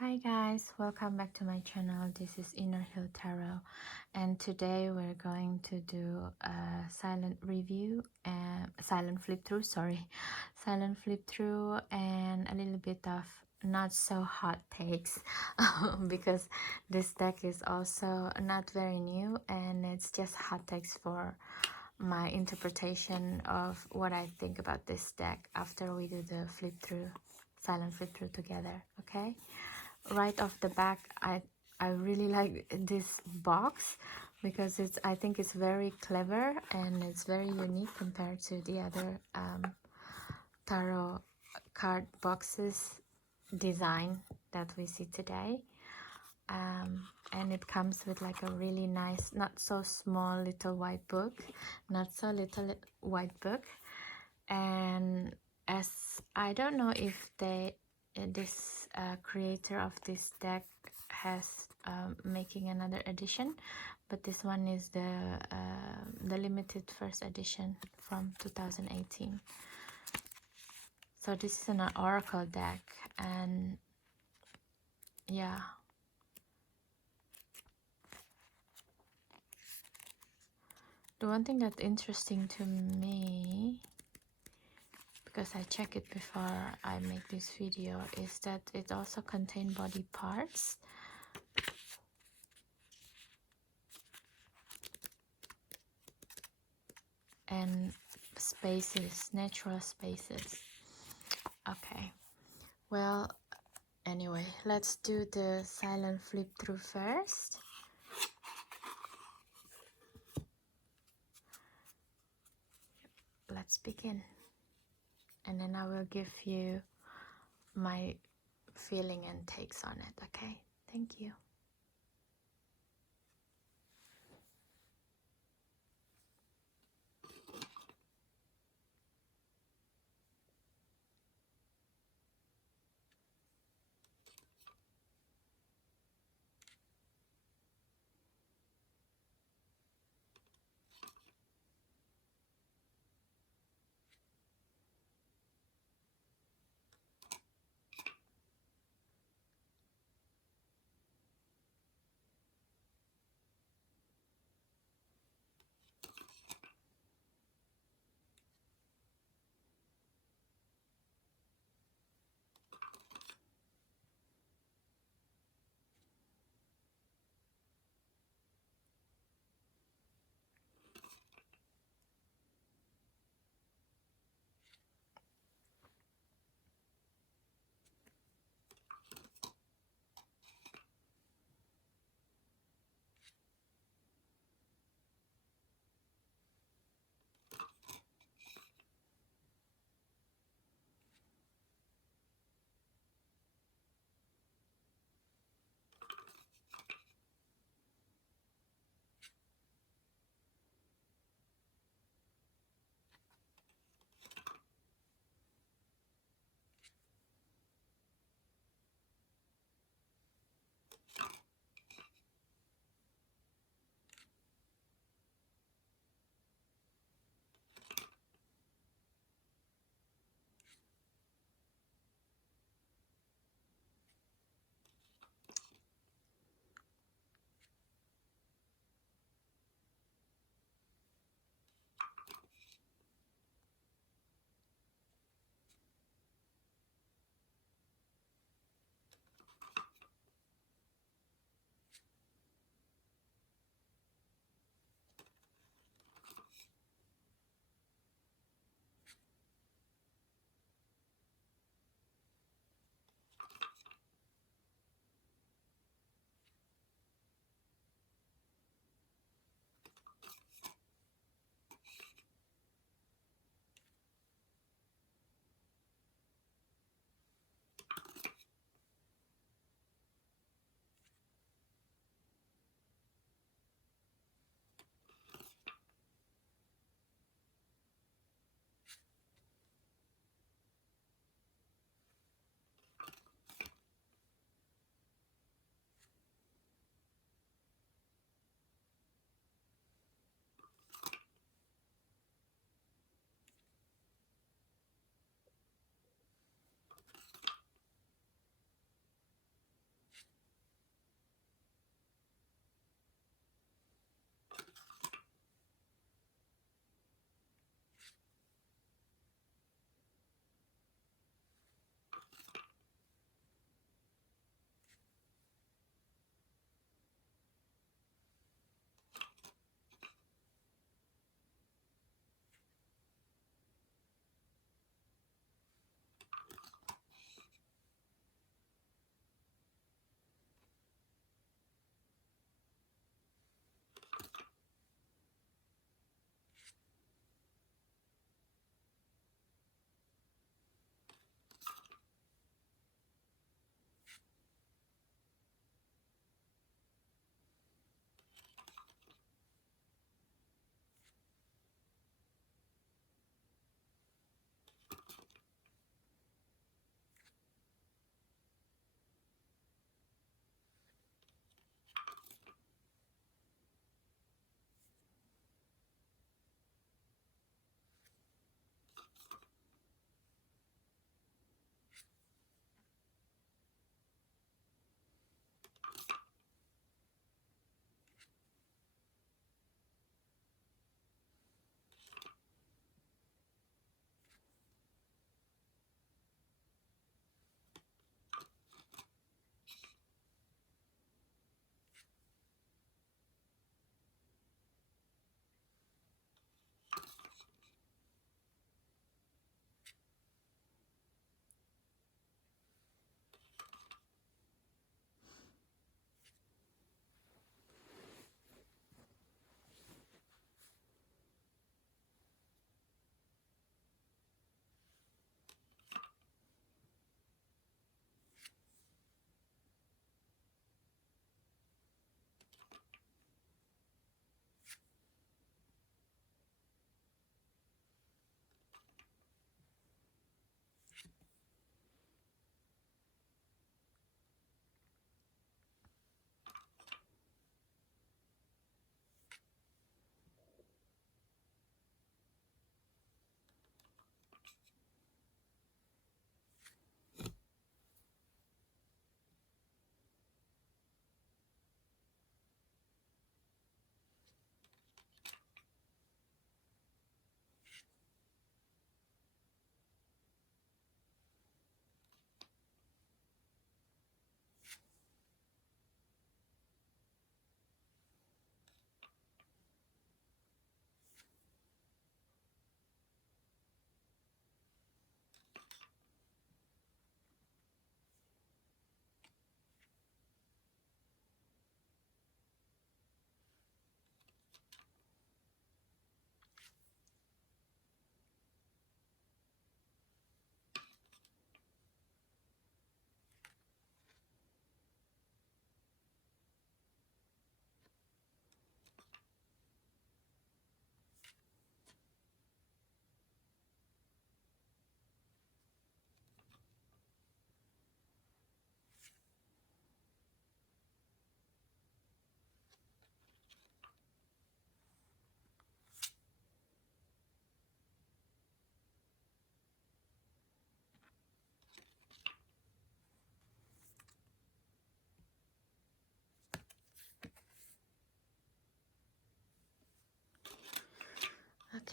Hi guys, welcome back to my channel. This is Inner Hill Tarot, and today we're going to do a silent review and silent flip through, silent flip through, and a little bit of not so hot takes because this deck is also not very new and it's just hot takes for my interpretation of what I think about this deck after we do the flip through, silent flip through together. Okay, right off the back, I really like this box because I think it's very clever and it's very unique compared to the other tarot card boxes design that we see today. And it comes with like a really nice, not so small little white book, not so little white book. And as I don't know if this creator of this deck has making another edition, but this one is the limited first edition from 2018. So this is an oracle deck, and yeah, the one thing that's interesting to me, because I check it before I make this video, is that it also contains body parts. And spaces, natural spaces. Okay, well, anyway, let's do the silent flip through first. Let's begin, and then I will give you my feeling and takes on it. Okay, thank you.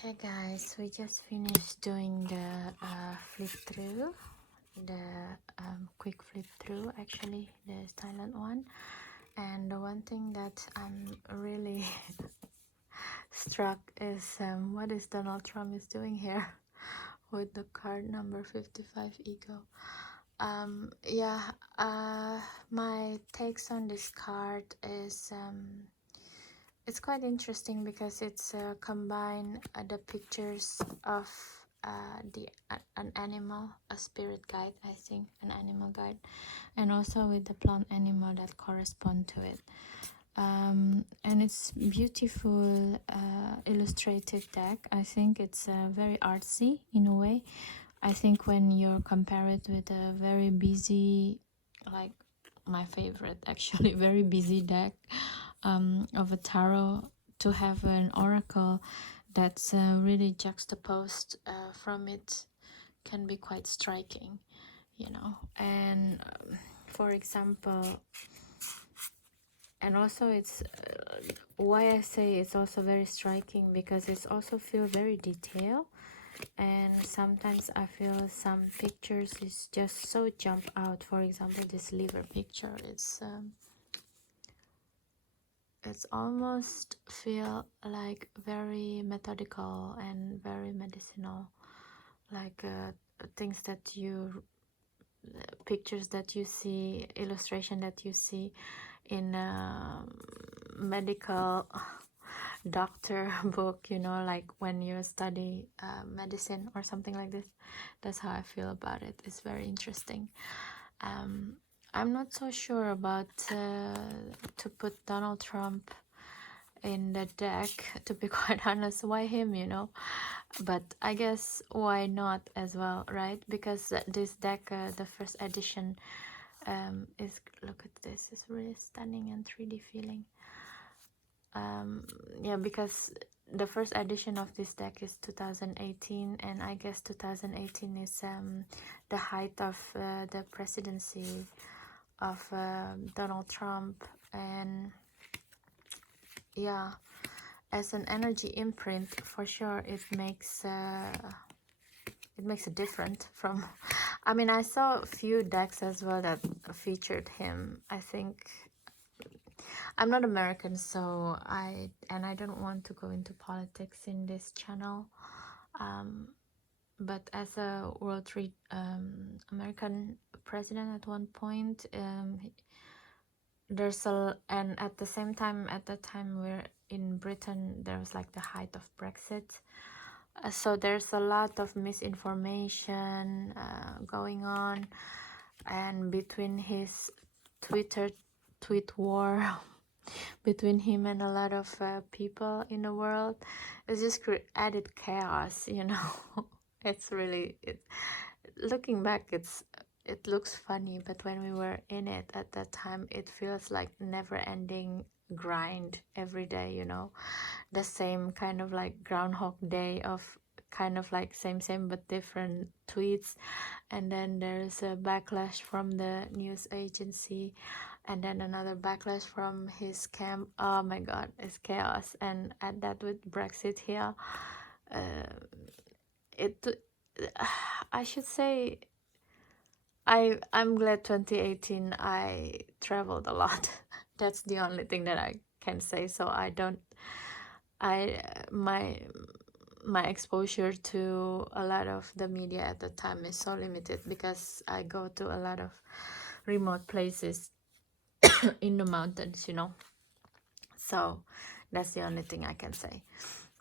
Okay guys, we just finished doing the flip through, the quick flip through, actually the silent one. And the one thing that I'm really struck is what is Donald Trump is doing here with the card number 55 ego. Yeah, my takes on this card is it's quite interesting because it's combine the pictures of an animal, a spirit guide, I think, an animal guide, and also with the plant animal that correspond to it. And it's beautiful illustrated deck. I think it's very artsy in a way. I think when you compare it with a very busy, like my favorite actually, very busy deck of a tarot, to have an oracle that's really juxtaposed from it can be quite striking, you know. And for example, and also it's why I say it's also very striking, because it's also feel very detailed, and sometimes I feel some pictures is just so jump out. For example, this liver picture, it's almost feel like very methodical and very medicinal, like things that you pictures that you see, illustration that you see in medical doctor book, you know, like when you study medicine or something like this. That's how I feel about it. It's very interesting. I'm not so sure about to put Donald Trump in the deck, to be quite honest. Why him, you know? But I guess why not as well, right? Because this deck, the first edition, is, look at this, it's really stunning and 3D feeling. Yeah, because the first edition of this deck is 2018, and I guess 2018 is the height of the presidency of Donald Trump. And yeah, as an energy imprint, for sure it makes a difference from I mean, I saw a few decks as well that featured him. I think I'm not American, so I don't want to go into politics in this channel. But as a American president at one point, there's and at the same time, at that time we're in Britain, there was like the height of Brexit. So there's a lot of misinformation going on, and between his tweet war between him and a lot of people in the world, it's just added chaos, you know. It's really looking back, it looks funny, but when we were in it at that time, it feels like never-ending grind every day, you know, the same kind of like Groundhog Day of kind of like same but different tweets. And then there's a backlash from the news agency, and then another backlash from his camp. Oh my god, it's chaos. And add that with Brexit here, it I should say I'm glad 2018 I traveled a lot. That's the only thing that I can say. So I don't my exposure to a lot of the media at the time is so limited, because I go to a lot of remote places in the mountains, you know. So that's the only thing I can say.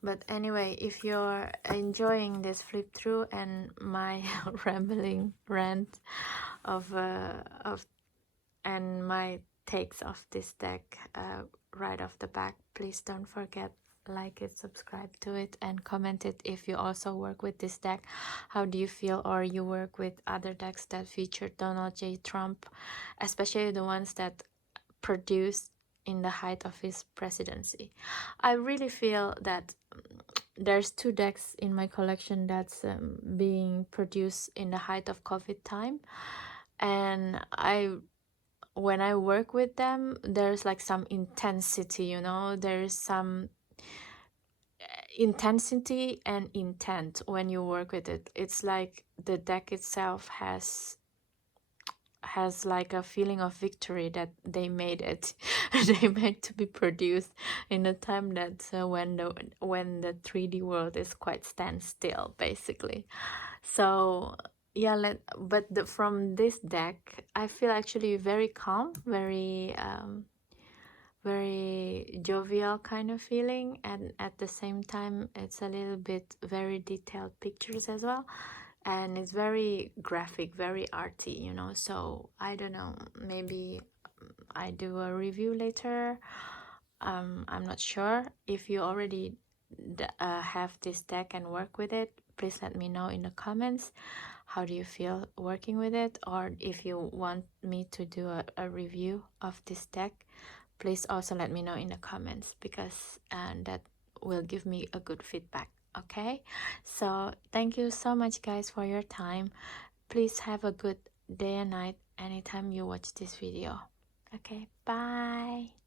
But anyway, if you're enjoying this flip through and my rambling rant of and my takes of this deck right off the back, please don't forget, like it, subscribe to it, and comment it if you also work with this deck. How do you feel? Or you work with other decks that feature Donald J. Trump, especially the ones that produced in the height of his presidency. I really feel that there's two decks in my collection that's being produced in the height of COVID time, and when I work with them, there's like some intensity, you know, there's some, intensity and intent when you work with it. It's like the deck itself has like a feeling of victory that they made it. They made to be produced in a time that when the 3D world is quite standstill basically. So yeah, from this deck I feel actually very calm, very jovial kind of feeling, and at the same time it's a little bit very detailed pictures as well, and it's very graphic, very arty, you know. So I don't know, maybe I do a review later. I'm not sure. If you already have this deck and work with it, please let me know in the comments. How do you feel working with it? Or if you want me to do a review of this deck, please also let me know in the comments, because that will give me a good feedback. Okay, so thank you so much guys for your time. Please have a good day and night anytime you watch this video. Okay, bye.